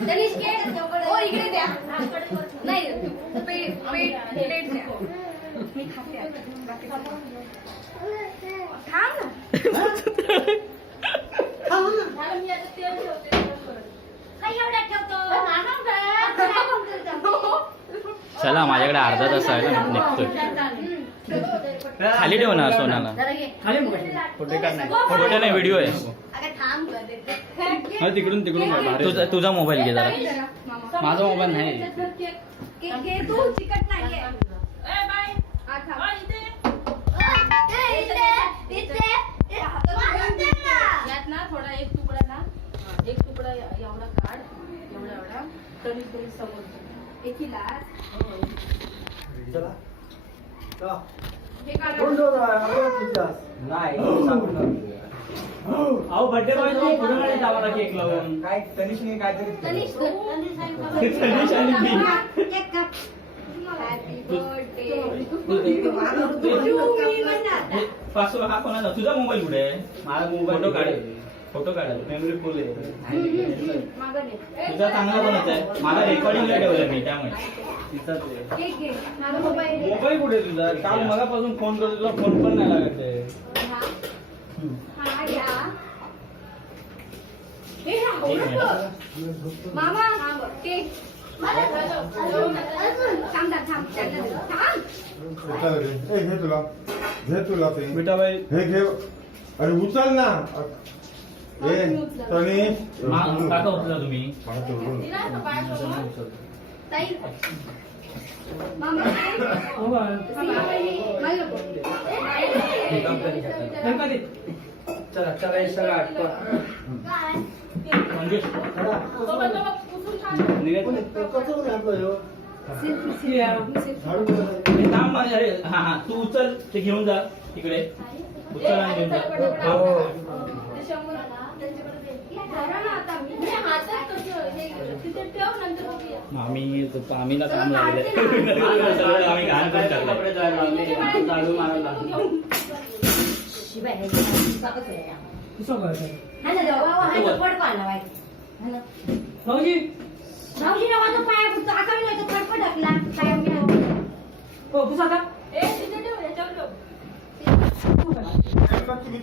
तनिष के ओ इकडे द्या नाही प्लेट द्या मी खाते थांब ना मी आता तेल ठेवते नाही एवढ्या ठेवतो चला माझ्याकडे अर्धा तास आहे ना निघतोय खाली ठेव ना सोनाला फोटो नाही व्हिडिओ आहे तिकडून तुझा मोबाईल घे जरा माझा मोबाईल नाही थोडा एक तुकडा एवढा काढ एवढा तरी समोर एक ग्लास हे अहो बर्थडे बॉय पुढे काढायचं आम्हाला केक लावून काय तनिषने काहीतरी तनिष आणि मी हॅपी बर्थडे पासवर्ड हा कोणाचा तुझा मोबाईल कुठे आहे माझा मोबाईल फोटो काढ मेमरी फुल आहे तुझा चांगला कोणाचा आहे मला रेकॉर्डिंगला ठेवलं मी त्यामुळे मोबाईल कुठे आहे तुझा काल मगापासून फोन करतो तुला फोन पण नाही लागत आहे मामा केक घे तुला ते बेटा बाई हे घे अरे उचल ना हे तनिष काका उचला तुम्ही चला चला हे सगळं आटपा हा तू उचल ते घेऊन जा तिकडे उचल आणि घेऊन जा आम्हीला काम लागले आम्ही घाण करून टाकलं तुम्ही